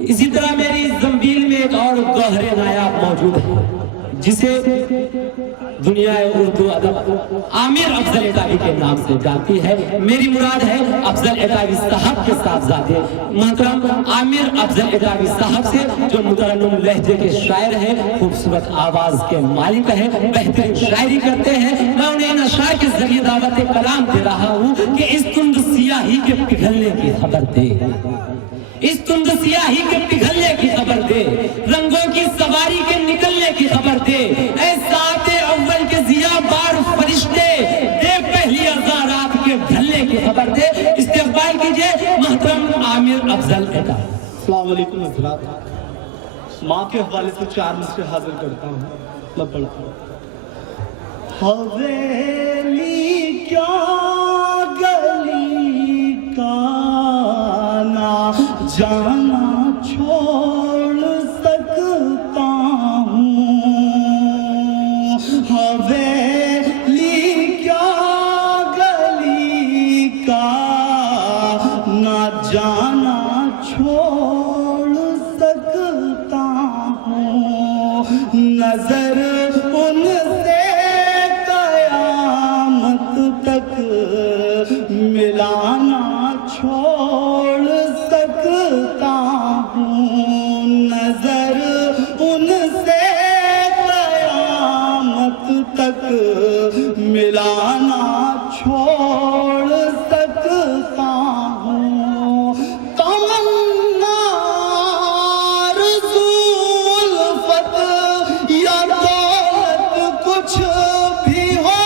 इसी तरह मेरी ज़ंबील में एक और गौहरे नायाब मौजूद है, जिसे दुनिया उर्दू अदब आमिर अफजल इतावी के नाम से जानती है। मेरी मुराद है अफजल इतावी साहब के साहबजादे मोहतरम आमिर अफजल इतावी साहब से, जो मुतरन्निम लहजे के शायर हैं, खूबसूरत आवाज के मालिक हैं, बेहतरीन शायरी करते हैं। मैं उन्हें इन अशार के जरिए दावत कलाम दे रहा हूँ कि इस तुंद सियाही के पिघलने की खबर दे, इस तुंद सियाही के पिघलने की खबर दे, रंगों की सवारी के निकलने की खबर दे, साते अव्वल के जिया बार फरिश्ते दे, पहली अज़ारात के ढलने की खबर दे। इस्तेक़बाल कीजिए मोहतरम आमिर अफजल इतावी। अस्सलाम वालेकुम हज़रात। माँ के हवाले से 4 मिसरे हाजिर करता हूँ। मैं पढ़ता हूँ। हवेली क्या गली का ना जाना छोड़ सकता हूँ, हवेली क्या गली का ना जाना छोड़ सकता हूँ, नजर उनसे कयामत तक मिलाना छोड़ सकता हूँ, नजर उनसे कयामत तक मिलाना छोड़ सकता हूँ। तमन्ना आरज़ू उल्फ़त या दौलत कुछ भी हो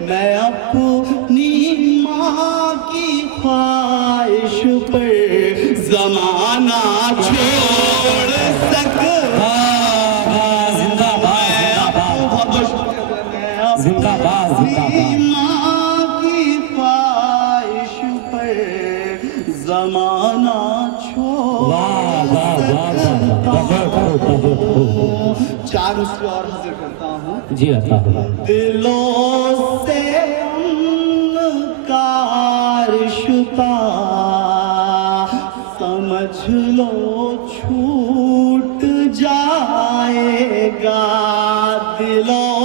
मैं अपनी माँ की ख्वाहिश पर ज़माना छोड़ सकता। जिंदाबाद माँ की ख्वाहिश पर ज़माना छोड़ सकता। 4 मिसरे और हाजिर करता हूँ। जी अता दिलों से उनका रिश्ता समझ लो छूट जाएगा, दिलों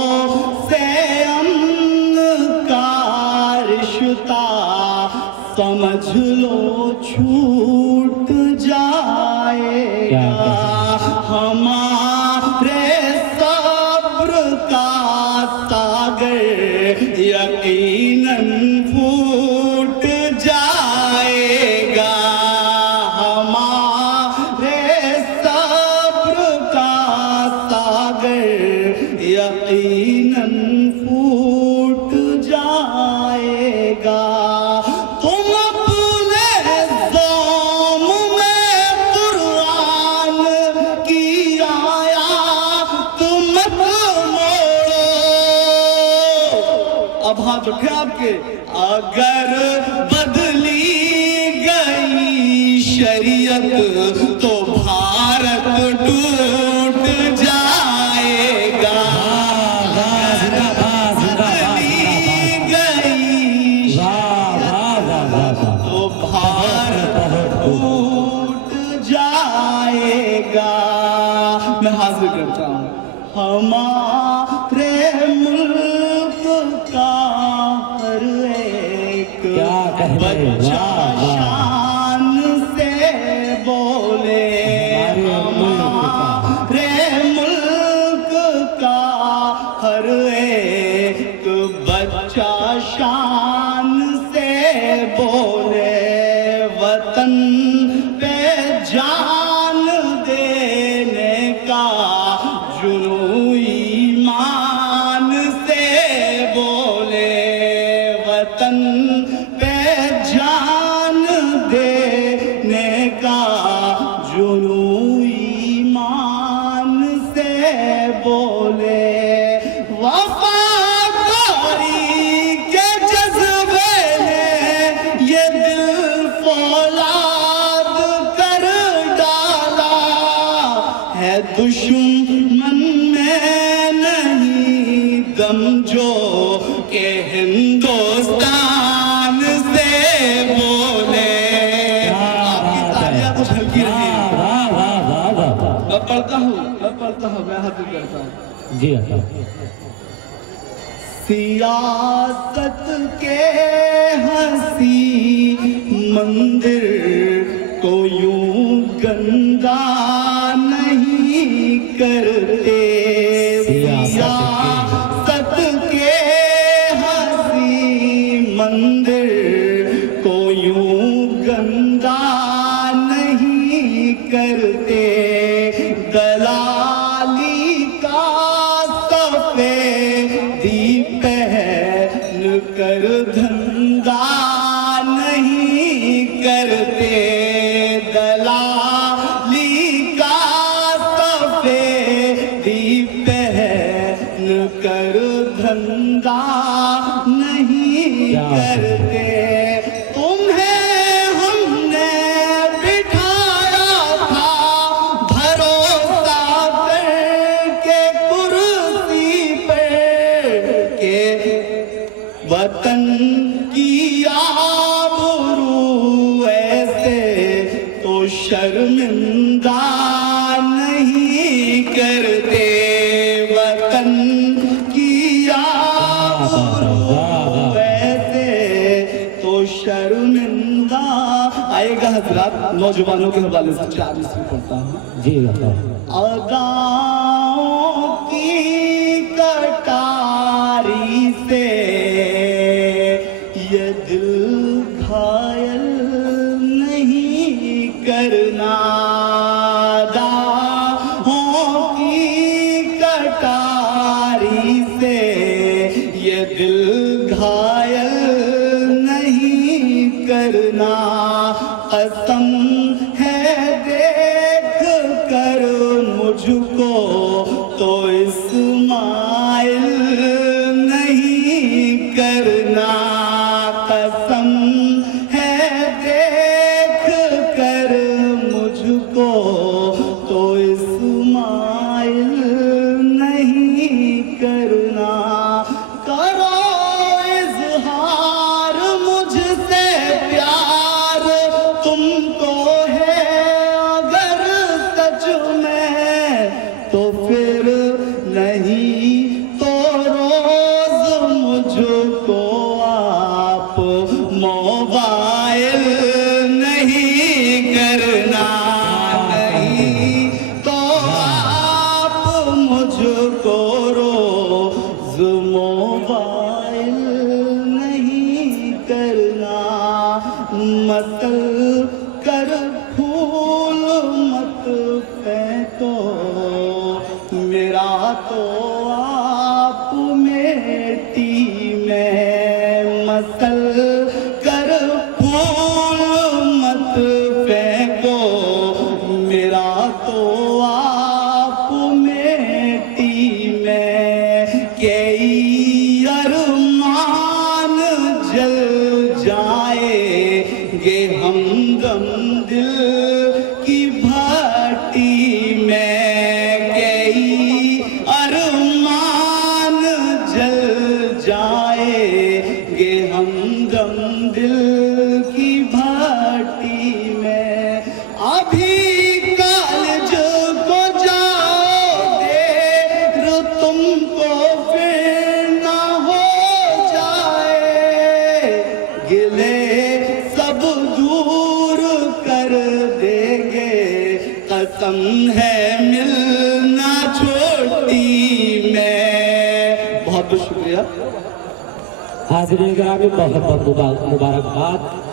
से उनका रिश्ता समझ लो छूट जाएगा, हमारे सब्र का सागर यकीनन फूट जाएगा, हमारे सब्र का सागर यकीनन फूट जाएगा। तुम अपने ज़ौम में कुरान की आयत मत मोड़ो। अब हाथ उठे आपके। अगर बदली गई शरीयत तो भारत टूट जाएगा, बदली गई तो भारत टूट जाएगा। मैं हाजिर करता हूँ। हमारे मुल्क का हर एक बच्चा शान से बोले, हमारे मुल्क का हर एक बच्चा शान से बोले, वतन पे जान देने का जुनून ईमान से बोले, वतन पे जान देने का जुनून ईमान से बोले, वफादारी के जज्बे ने ये दिल फौलाद कर डाला है, दुश्मन में नहीं दम जो के हिंदुस्तान से बोले। आपकी पढ़ता हूँ मैं हाजिर करता हूँ। जी अता। सियासत के हंसी मंदिर को यूं गंदा नहीं करते। सियासत के हंसी मंदिर को यूं गंदा नहीं करते। दलाली का सफेदी पहन कर धंधा नहीं करते। दलाली का सफेदी पहन कर धंधा नहीं करते। तुम्हें हमने बिठाया था भरोसा करके कुर्सी पर के वतन की आबरू ऐसे तो शर्मिंदा नहीं करते। वतन की आबरू ऐसे तो शर्मिंदा। आएगा हजरात, नौजवानों के हवाले से 4 मिसरे पढ़ता हूँ। जी अता। अदाओं की कटारी से ये दिल घायल नहीं करना। अदाओं की कटारी से ये दिल घायल नहीं करना। कसम है देख कर मुझको तो इस्माइल नहीं करना। कसम है देख कर मुझको तो इस्माइल नहीं करना। करो इजहार मुझसे प्यार तुमको है अगर सच में, तो फिर नहीं तो रोज मुझको आप मोबाइल नहीं करना। नहीं तो आप मुझको रोज मोबाइल नहीं करना। मतल कर फूल मत फेंको मेरा तो आप मेटी में। मतल कर फूल मत फेंको मेरा तो आप मेटी में। कई अरमान जल जाएंगे हमदम दिल की भाटी में। कई अरमान जल जाएंगे हमदम दिल की भाटी में। अभी कॉलेज को जाओ देर तुमको फिर ना हो जाए। गिले सब दूर कर देंगे कसम है मिलना छोटी में। बहुत बहुत शुक्रिया। हाजिर ग्रामी, बहुत बहुत मुबारकबाद।